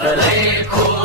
the lady